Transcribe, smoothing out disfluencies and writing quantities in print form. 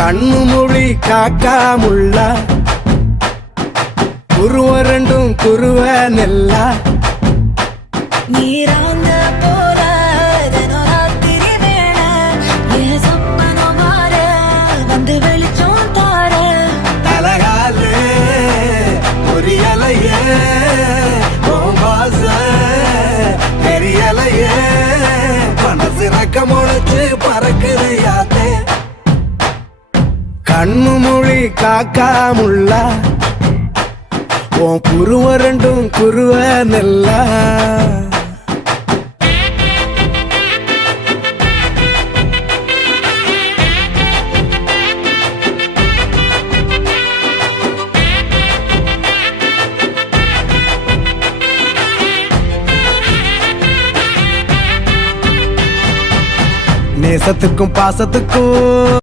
கண்ணு மொழி காக்காமுள்ள குருவ ரெண்டும் குருவ நெல்லா நீராங்க போல தினராத்திரி வேண என் சொப்பனம் மாற வந்து வெளிச்சம் தார தலகாலே பொரியலையே ஓம்பாச பெரியலையே மனசு ரக்க முளைச்சு பறக்குது யாத்தே கண்ணு மொழி காக்காமுள்ள உன் குருவ ரெண்டும் குருவ நெல்லா நேசத்துக்கும் பாசத்துக்கும்